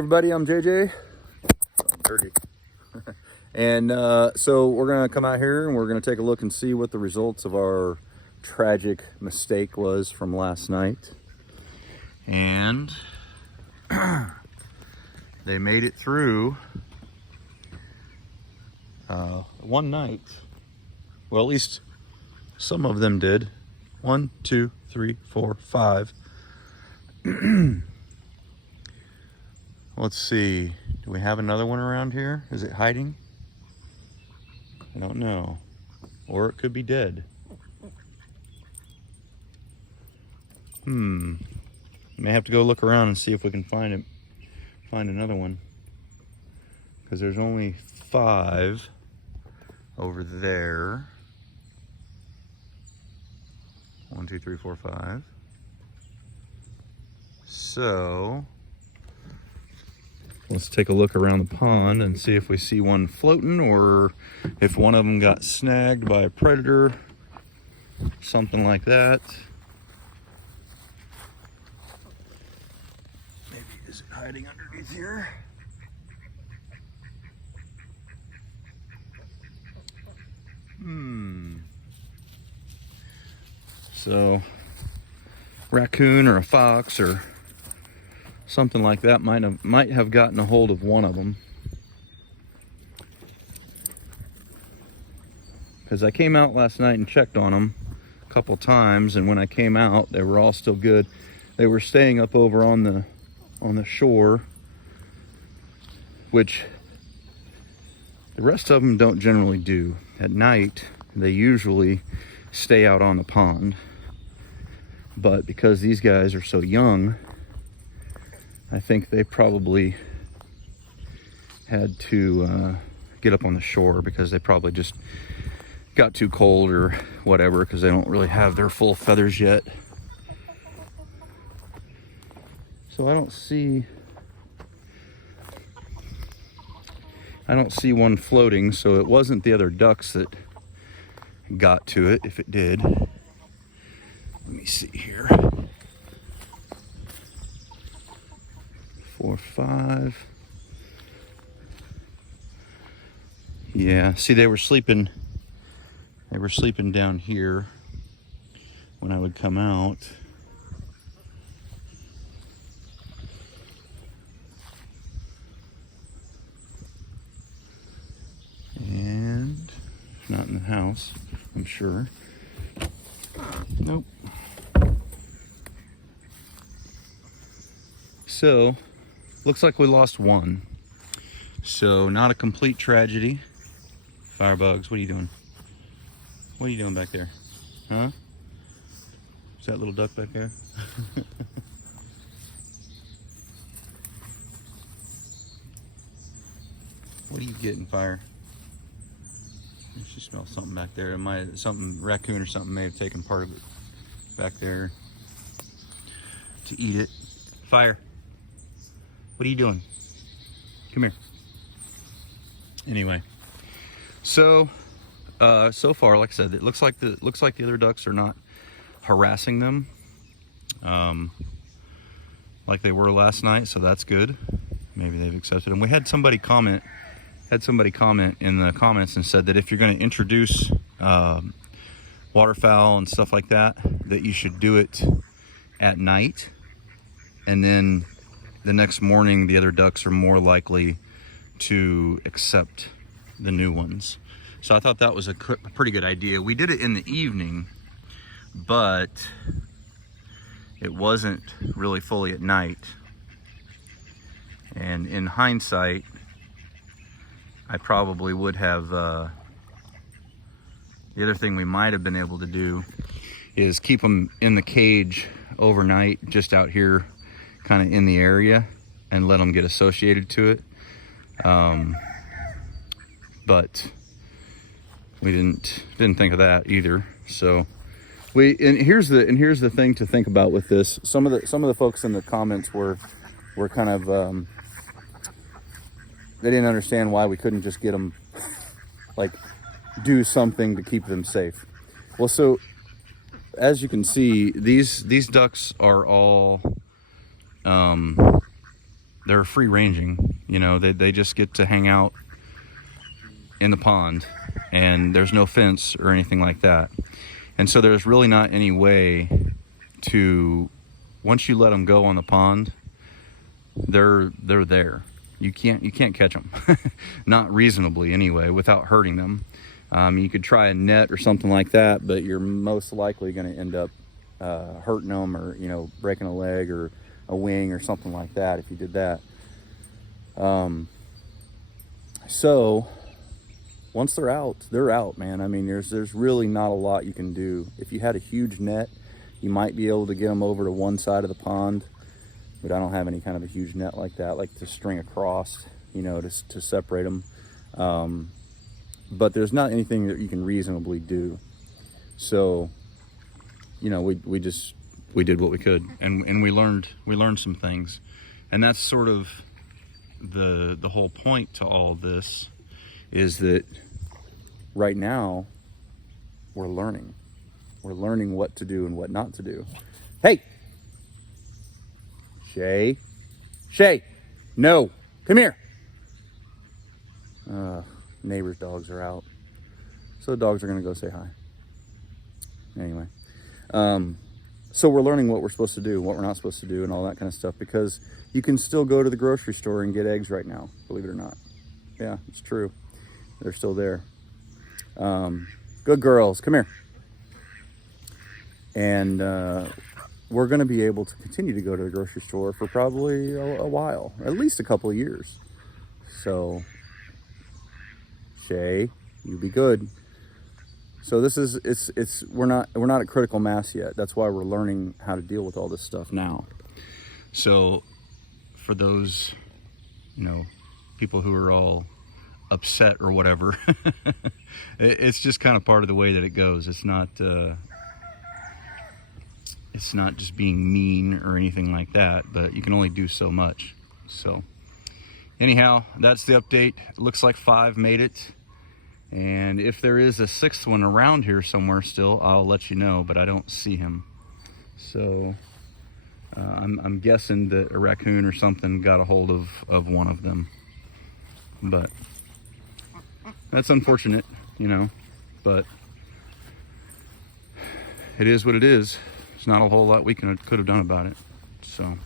Everybody, I'm JJ. I'm dirty. And so we're gonna come out here and we're gonna take a look and see what the results of our tragic mistake was from last night. And they made it through one night. Well, at least some of them did. 1, 2, 3, 4, 5. Let's see. Do we have another one around here? Is it hiding? I don't know. Or it could be dead. May have to go look around and see if we can find another one. Because there's only 5 over there. 1, 2, 3, 4, 5. So let's take a look around the pond and see if we see one floating or if one of them got snagged by a predator, something like that. Maybe is it hiding underneath here? So raccoon or a fox or something like that might have gotten a hold of one of them. Because I came out last night and checked on them a couple times, and when I came out, they were all still good. They were staying up over on the shore, which the rest of them don't generally do. At night, they usually stay out on the pond. But because these guys are so young, I think they probably had to get up on the shore because they probably just got too cold or whatever, because they don't really have their full feathers yet. So I don't see one floating, so it wasn't the other ducks that got to it, if it did. Let me see here. 4, 5. Yeah, see, they were sleeping down here when I would come out. And not in the house, I'm sure. Nope. So, looks like we lost one. So, not a complete tragedy. Firebugs, what are you doing? What are you doing back there? Huh? Is that little duck back there? What are you getting, Fire? She smells something back there. Something, raccoon or something may have taken part of it back there to eat it. Fire. What are you doing? Come here. Anyway, so far, like I said, it looks like the other ducks are not harassing them like they were last night, so that's good. Maybe they've accepted them. We had somebody comment in the comments and said that if you're going to introduce waterfowl and stuff like that, that you should do it at night, and then the next morning the other ducks are more likely to accept the new ones. So I thought that was a pretty good idea. We did it in the evening, but it wasn't really fully at night. And in hindsight, I probably would have, the other thing we might have been able to do is keep them in the cage overnight, just out here kind of in the area, and let them get associated to it. But we didn't think of that either. So here's the thing to think about with this. Some of the folks in the comments were kind of they didn't understand why we couldn't just get them, like, do something to keep them safe. Well, so as you can see, these ducks are all they're free ranging, you know, they just get to hang out in the pond, and there's no fence or anything like that. And so there's really not any way to, once you let them go on the pond, they're there. You can't catch them, not reasonably anyway, without hurting them. You could try a net or something like that, but you're most likely going to end up hurting them, or, you know, breaking a leg or a wing or something like that if you did that. So once they're out, man. I mean, there's really not a lot you can do. If you had a huge net, you might be able to get them over to one side of the pond, but I don't have any kind of a huge net like that, like to string across, you know, to separate them. But there's not anything that you can reasonably do. So, you know, we did what we could, and we learned some things. And that's sort of the whole point to all of this, is that right now we're learning what to do and what not to do. Hey, Shay, no, come here. Neighbor's dogs are out, so the dogs are gonna go say hi. Anyway, so we're learning what we're supposed to do, what we're not supposed to do, and all that kind of stuff, because you can still go to the grocery store and get eggs right now, believe it or not. Yeah, it's true. They're still there. Good girls, come here. And we're going to be able to continue to go to the grocery store for probably a while, at least a couple of years. So, Shay, you be good. So this is, we're not at critical mass yet. That's why we're learning how to deal with all this stuff now. So for those, you know, people who are all upset or whatever, it's just kind of part of the way that it goes. It's not just being mean or anything like that, but you can only do so much. So anyhow, that's the update. It looks like 5 made it. And if there is a 6th one around here somewhere still, I'll let you know, but I don't see him. So I'm guessing that a raccoon or something got a hold of one of them. But that's unfortunate, you know, but it is what it is. There's not a whole lot we could have done about it. So